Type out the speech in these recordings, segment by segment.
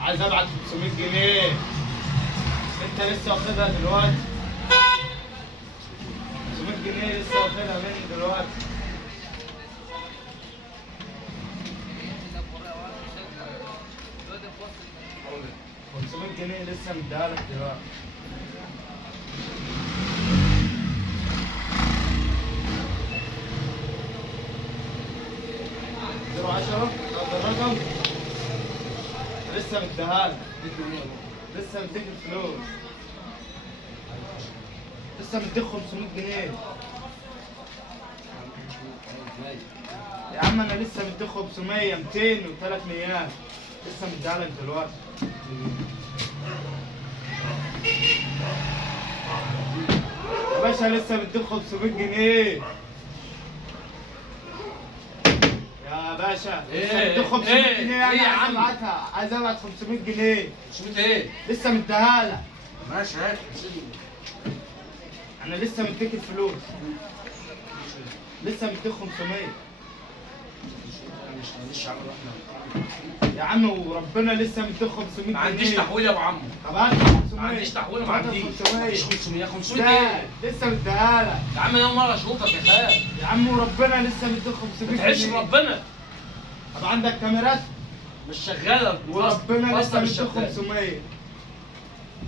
عايز ابعت 500 جنيه. انت لسه واخدها دلوقتي. 500 جنيه لسه واخدها مني دلوقتي. 500 جنيه لسه مديها لك دلوقتي. زيرو 10 ده الرقم لسه مديها لك. لسه مديك الفلوس. لسه مديك 500 جنيه. يا عم انا لسه مديك 500 200 و3 ايام. لسه مديها لك دلوقتي. يا باشا لسه مديك 500 جنيه. يا باشا لسه مديك 500 جنيه. انا عايز ابعتها. عايز ابعت 500 جنيه. 500 ايه؟ لسه مديها لك. ماشي هات. انا لسه مديك الفلوس. لسه مديك 500. معلش يا عم احنا يا عم وربنا لسه مديك 500 جنيه. ما عنديش تحويل يا ابو عمو. طب هات 500. ما عنديش تحويل وما عنديش. 500 500 لا ايه؟ لسه مديها لك. يا عم انا اول مره اشوفك يا خال. يا عم وربنا لسه مديك 500 ما تعيش جنيه. ربنا. طب عندك كاميرات؟ مش شغاله وربنا لسه مش مديك شغالة. 500.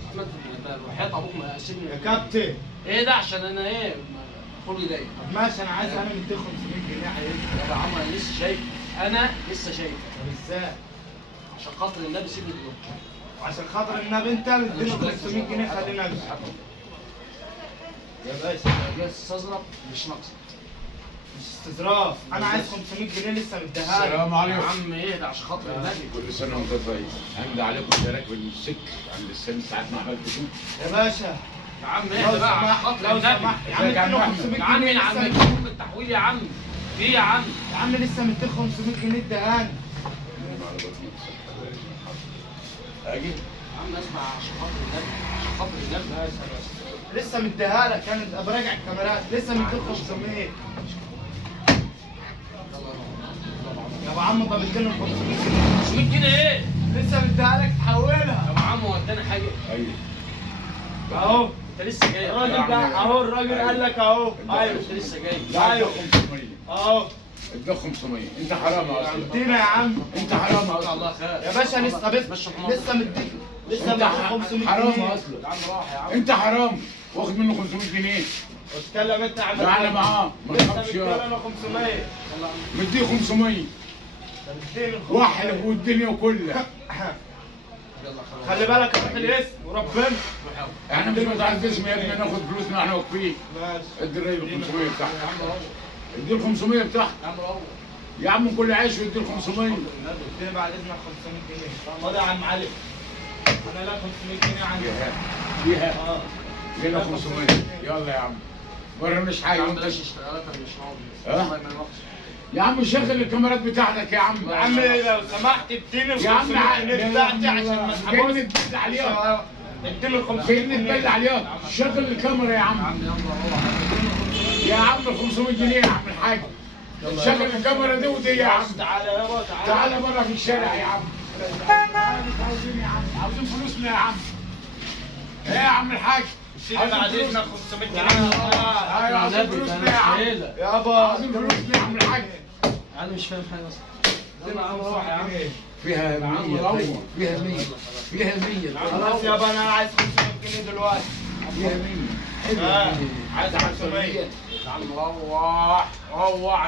احمد وحياة ابوك ما سيبني يا كابتن. ايه ده عشان انا ايه خلقي ضيق. طب ماشي انا عايز انا مديك 500 جنيه عايزها. يا ابو عمو انا لسه شايف. انا لسه شايف. طب ازاي؟ عشان خاطر النبي سيبني دلوقتي. وعشان خاطر النبي انت مديني 500 جنيه خلينا امشي. يا باشا جاي استظرف مش ناقص. مش استظراف. انا عايز 500 جنيه لسه مديها لك. السلام يا عليكم. عم ايه ده عشان خاطر النبي. كل سنه وانت طيب. عندي عليكم شراك بالسك عند السن ساعات ما عملتوش. يا باشا يا عم لو ايه بقى عشان سمحت خاطر لو النبي. سمحت يا عم ازيك يا عم اديله أحمد؟ 500 يا عم جنيه يا عم لسه يكون التحويل يا عم. في يا عم. يا عم لسه مديك 500 جنيه اديها لي. اجي يا عم اسمع عشان خاطر النبي. عشان خاطر النبي. ماشي يا باشا. لسه مديها لك. كانت براجع الكاميرات. لسه مديك 500. يا ابو عم طب اديله 500 جنيه. 500 جنيه ايه؟ لسه مديها لك يا تحولها. ابو عم هو اداني حاجه. ايوه اهو انت لسه جاي. الراجل ده اهو الراجل قال لك اهو. ايوه انت لسه جاي. لا أيوه. 500 اهو اديك 500 انت حرام اصلا. ادينا يا عم. انت حرام الله اصلا. الله خير. يا باشا لسه مشي بس حمار. لسه مديك. لسه انت مديك 500 حرام جنيه. اصلا. يا عم راح يا عم. انت حرام واخد منه 500 جنيه. اتكلم انت يا عم. تعالى معاه ما لسه تخافش مديك يا انا 500. مديه 500 ده مديني ال 500. واحلف والدنيا كلها. يلا خلاص. خلي بالك روح الاسم وربنا. احنا مش متعرف اسم يا ابني ناخد فلوسنا واحنا واقفين. ماشي. ادي الراجل 500 بتاعك. يا عم روح. ادي ال 500 بتاعك. يا عم روح. يا عم كل عيش وادي ال 500. اديني بعد اذنك 500 جنيه. خد يا عم علي. انا لا 500 جنيه عندي. فيها اه هنا 500. يلا يا عم بره مش يا حاجه عم وانت بلاش اشتغالات مش ها؟ ناقص. الله ما ينقص. يا عم شغل الكاميرات بتاعتك يا عم. يا عم لو سمحت اديني ال يا عم 500 جنيه بتاعتي عشان ما جايين تحبوش. نتبلع عليها. اديله ال 500 جايين جنيه. نتبلع عليها. شغل الكاميرا يا يا عم. عم يلا روح. يا عم ال 500 جنيه يا عم الحاج. شغل الكاميرا دي ودي يا عم. تعالى يابا تعالى. تعالى بره في الشارع يا عم. مش عاوزين يا عم. عاوزين فلوسنا يا عم. ايه يا عم الحاج؟ سيدي بعد اذنك 500 جنيه. ايوه عاوزين فلوسنا يا عم. يابا عاوزين فلوسنا يا عم الحاج. انا مش فاهم حاجه اصلا. ادينا 500 جنيه. فيها يا عم 100 روح. طيب. فيها 100 فيها 100 خلاص يابا انا عايز 500 جنيه دلوقتي. فيها 100 حلوه اه 100. عايز 500. يا عم روح. روح.